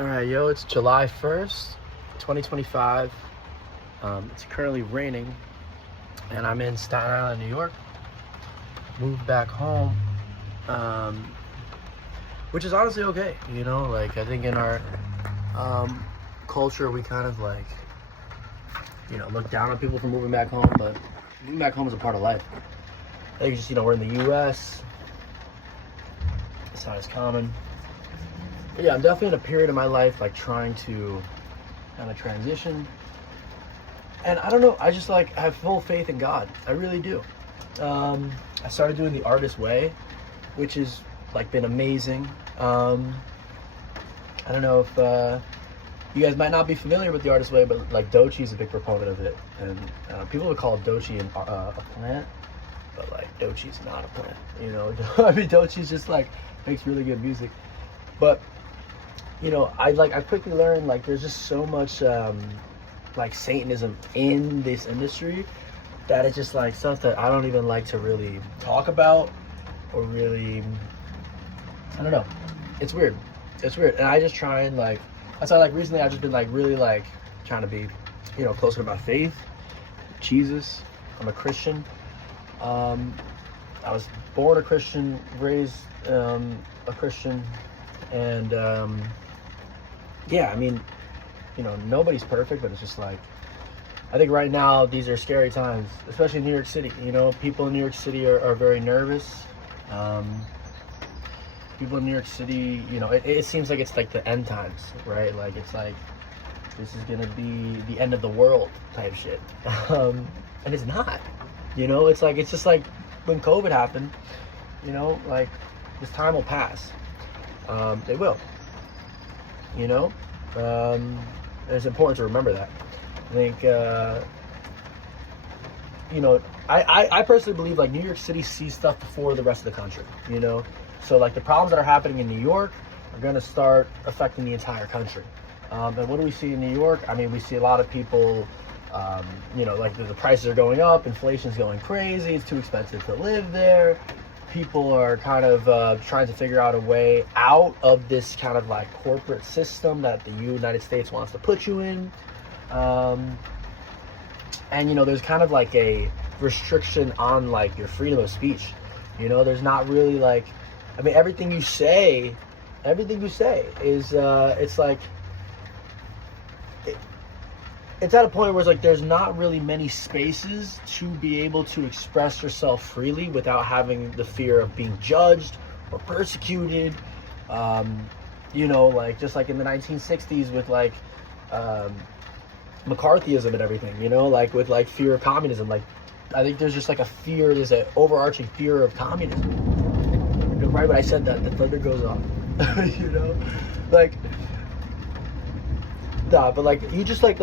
All right, yo, it's July 1st, 2025. It's currently raining, and I'm in Staten Island, New York. Moved back home, which is honestly okay. Like, I think in our culture, we kind of like, look down on people for moving back home, but moving back home is a part of life. I think just, we're in the U.S., it's not as common. But yeah, I'm definitely in a period of my life, like, trying to kind of transition. And I don't know, I just, like, have full faith in God. I really do. I started doing the Artist way, which has, like, been amazing. I don't know if you guys might not be familiar with the Artist way, but, like, Dochi's a big proponent of it. And people would call Dochi a plant, but, like, Dochi's not a plant, I mean, Dochi's just, like, makes really good music. But I quickly learned, like, there's just so much like Satanism in this industry that it's just like stuff that I don't even like to really talk about, or really, I don't know, it's weird, and I just try and, like, that's why, like, recently I've just been, like, really, like, trying to be closer to my faith, Jesus. I'm a Christian. I was born a Christian, raised a Christian, and yeah, I mean, nobody's perfect, but it's just like, I think right now these are scary times, especially in New York City. People in New York City are very nervous. People in New York City, it seems like it's like the end times, right? Like, it's like, this is gonna be the end of the world type shit. And it's not, it's like, it's just like when COVID happened, like, this time will pass. It will. And it's important to remember that. I think, I personally believe, like, New York City sees stuff before the rest of the country, So, like, the problems that are happening in New York are going to start affecting the entire country. And what do we see in New York? I mean, we see a lot of people, like, the prices are going up, inflation's going crazy, it's too expensive to live there. People are kind of trying to figure out a way out of this kind of, like, corporate system that the United States wants to put you in. And, there's kind of like a restriction on, like, your freedom of speech. There's not really, like, I mean, everything you say is, it's like, it's at a point where it's like there's not really many spaces to be able to express yourself freely without having the fear of being judged or persecuted. Like, just like in the 1960s with, like, McCarthyism and everything, like, with, like, fear of communism. Like, I think there's just, like, there's an overarching fear of communism. Right when I said that, the thunder goes off. Like, nah, but, like, you just, like,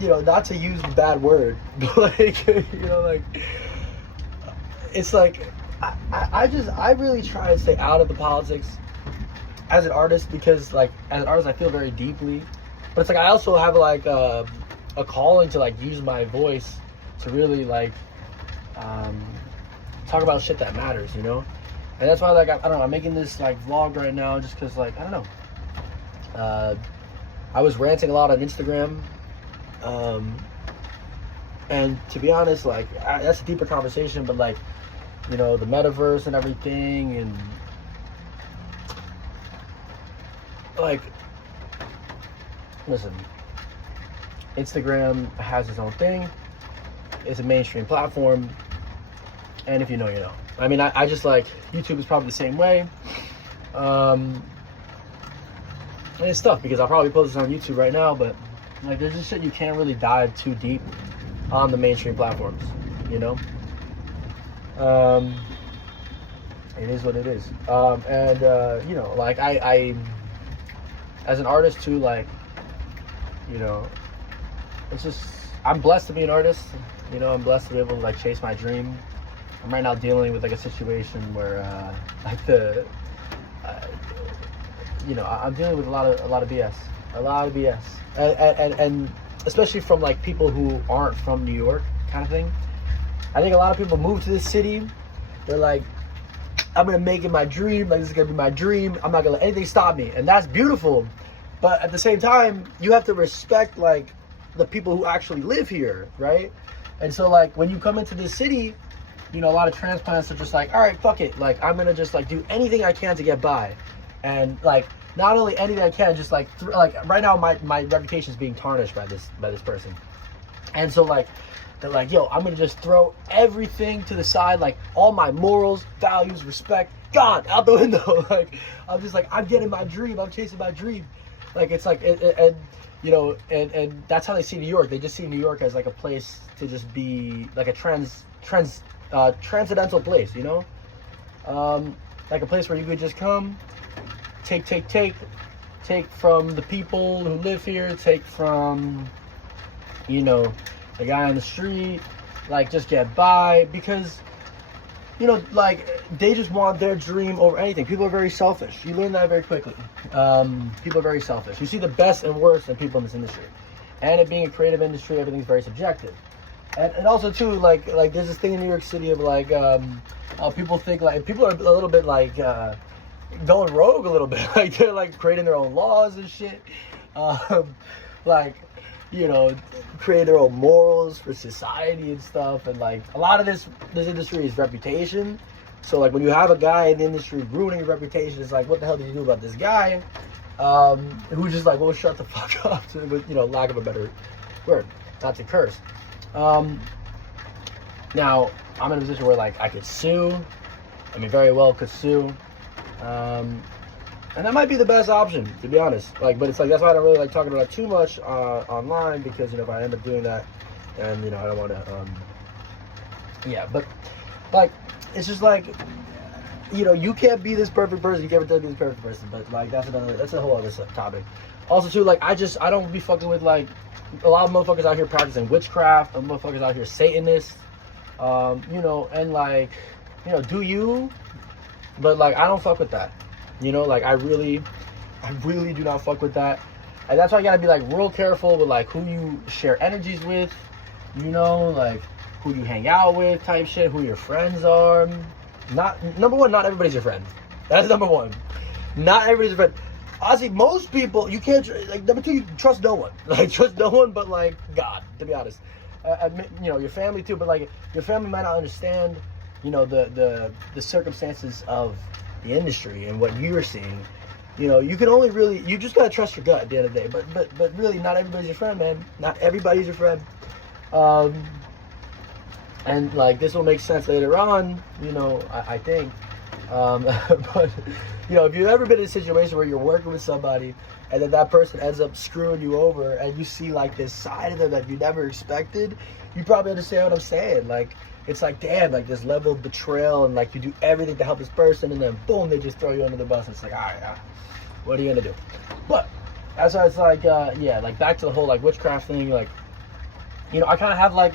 not to use a bad word, but, like, like, it's like, I really try to stay out of the politics as an artist, because, like, as an artist, I feel very deeply, but it's like, I also have, like, a calling to, like, use my voice to really, like, talk about shit that matters, and that's why, like, I don't know, I'm making this, like, vlog right now just because, like, I don't know, I was ranting a lot on Instagram. And to be honest, like, that's a deeper conversation, but, like, the metaverse and everything, and, like, listen, Instagram has its own thing. It's a mainstream platform, and if you know, you know. I mean, I just, like, YouTube is probably the same way. And it's tough because I'll probably post this on YouTube right now, but, like, there's just shit you can't really dive too deep on the mainstream platforms, It is what it is. And, like, I, as an artist too, like, it's just, I'm blessed to be an artist, I'm blessed to be able to, like, chase my dream. I'm right now dealing with, like, a situation where, like, I'm dealing with a lot of BS. And especially from, like, people who aren't from New York, kind of thing. I think a lot of people move to this city, they're like, I'm gonna make it my dream, like, this is gonna be my dream, I'm not gonna let anything stop me, and that's beautiful. But at the same time, you have to respect like the people who actually live here, right? And so like when you come into this city, you know, a lot of transplants are just like, all right, fuck it, like I'm gonna just like do anything I can to get by, and like not only anything I can, just like like right now my reputation is being tarnished by this person, and so like they're like, yo, I'm gonna just throw everything to the side, like all my morals, values, respect, gone out the window. Like I'm just like, I'm getting my dream, I'm chasing my dream. Like it's like and you know, and that's how they see New York. They just see New York as like a place to just be like a transcendental place, you know, like a place where you could just come, take from the people who live here, take from, you know, the guy on the street, like just get by, because, you know, like they just want their dream over anything. People are very selfish. You learn that very quickly. People are very selfish. You see the best and worst in people in this industry, and it being a creative industry, everything's very subjective. And also too, like there's this thing in New York City of like people think like people are a little bit like going rogue a little bit. Like they're like creating their own laws and shit, like, you know, create their own morals for society and stuff. And like a lot of this industry is reputation. So like when you have a guy in the industry ruining your reputation, it's like, what the hell did you do about this guy? Who's just like, well, shut the fuck up, with, you know, lack of a better word, not to curse. Now I'm in a position where like I could sue. I mean, very well could sue. And that might be the best option, to be honest. Like, but it's like, that's why I don't really like talking about it too much online, because, you know, if I end up doing that, then, you know, I don't want to, yeah, but like, it's just like, you know, you can't be this perfect person. You can't pretend to be this perfect person, but like, that's a whole other topic. Also too, like, I don't be fucking with like, a lot of motherfuckers out here practicing witchcraft, and motherfuckers out here Satanists, you know, and like, you know, do you, but like, I don't fuck with that. You know, like I really do not fuck with that. And that's why you gotta be like real careful with like who you share energies with, you know, like who you hang out with type shit, who your friends are. Number one, not everybody's your friend. That's number one. Not everybody's your friend. Honestly, most people, you can't, like, number two, you trust no one. Like, trust no one but like God, to be honest. You know, your family too, but like your family might not understand, you know, the circumstances of the industry and what you're seeing. You know, you can only really, you just gotta trust your gut at the end of the day. But really, not everybody's your friend, man. Not everybody's your friend. And like this will make sense later on, you know, I think. But you know, if you've ever been in a situation where you're working with somebody and then that person ends up screwing you over, and you see like this side of them that you never expected, you probably understand what I'm saying. Like, it's like, damn, like this level of betrayal, and like you do everything to help this person, and then boom, they just throw you under the bus. And it's like, all right, what are you gonna do? But that's why it's like, yeah, like back to the whole like witchcraft thing. Like, you know, I kind of have like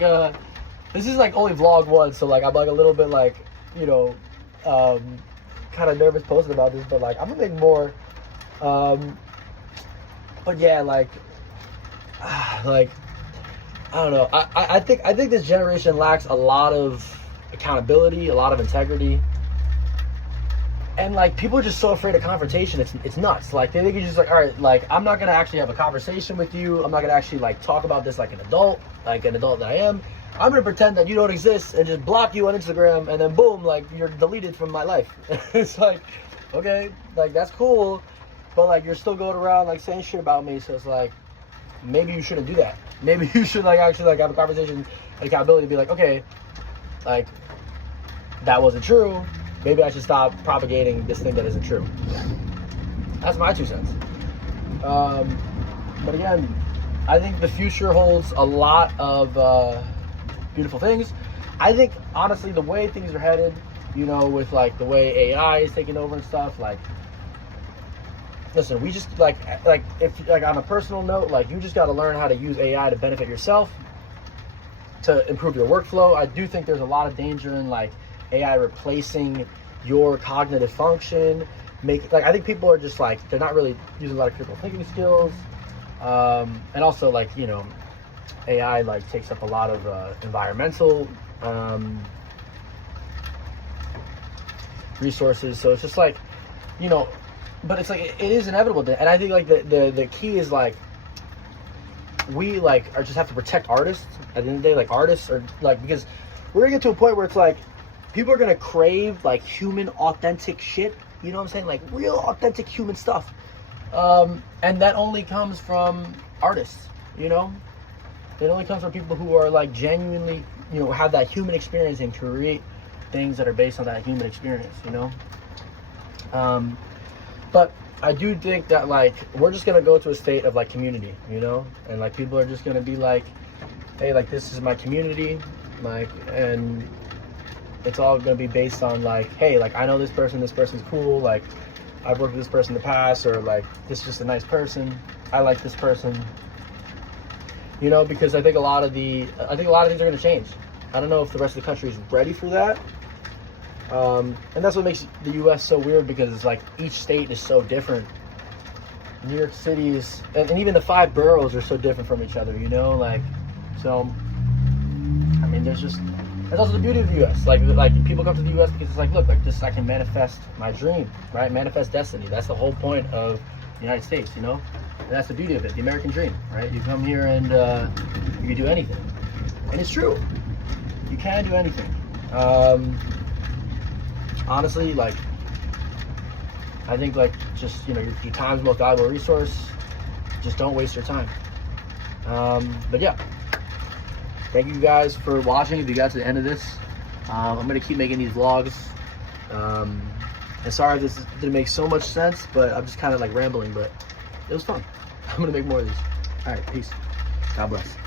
this is like only vlog one, so like I'm like a little bit like, you know, kind of nervous posting about this, but like I'm gonna make more. But yeah, like I don't know. I think this generation lacks a lot of accountability, a lot of integrity, and like people are just so afraid of confrontation. It's nuts. Like they think you're just like, all right, like I'm not gonna actually have a conversation with you. I'm not gonna actually like talk about this like an adult that I am. I'm gonna pretend that you don't exist and just block you on Instagram, and then boom, like you're deleted from my life. It's like, okay, like that's cool, but like you're still going around like saying shit about me. So it's like, maybe you shouldn't do that. Maybe you should like actually like have a conversation, accountability, be like, okay, like that wasn't true. Maybe I should stop propagating this thing that isn't true. That's my 2 cents. But again, I think the future holds a lot of beautiful things. I think honestly, the way things are headed, you know, with like the way AI is taking over and stuff, like, listen, we just like if like on a personal note, like you just got to learn how to use AI to benefit yourself, to improve your workflow. I do think there's a lot of danger in like AI replacing your cognitive function. I think people are just like, they're not really using a lot of critical thinking skills, and also like, you know, AI like takes up a lot of environmental resources. So it's just like, you know, but it's like it is inevitable, and I think like the key is like we like are just have to protect artists at the end of the day. Like artists are like, because we're gonna get to a point where it's like people are gonna crave like human authentic shit, you know what I'm saying, like real authentic human stuff, and that only comes from artists, you know. It only comes from people who are like genuinely, you know, have that human experience and create things that are based on that human experience, you know. But I do think that like we're just gonna go to a state of like community, you know, and like people are just gonna be like, hey, like this is my community, like, and it's all gonna be based on like, hey, like I know this person's cool, like I've worked with this person in the past, or like this is just a nice person, I like this person, you know, because I think a lot of things are gonna change. I don't know if the rest of the country is ready for that. And that's what makes the U.S. so weird, because it's like each state is so different. New York City is, and even the 5 boroughs are so different from each other, you know, like, so, I mean, that's also the beauty of the U.S. Like people come to the U.S. because it's like, look, like this, I can manifest my dream, right? Manifest destiny. That's the whole point of the United States, you know? And that's the beauty of it, the American dream, right? You come here and you can do anything. And it's true. You can do anything. Honestly, like, I think, like, just, you know, your time's the most valuable resource. Just don't waste your time. But yeah, thank you guys for watching. If you got to the end of this, I'm going to keep making these vlogs. And sorry if this didn't make so much sense, but I'm just kind of like rambling, but it was fun. I'm going to make more of these. All right, peace. God bless.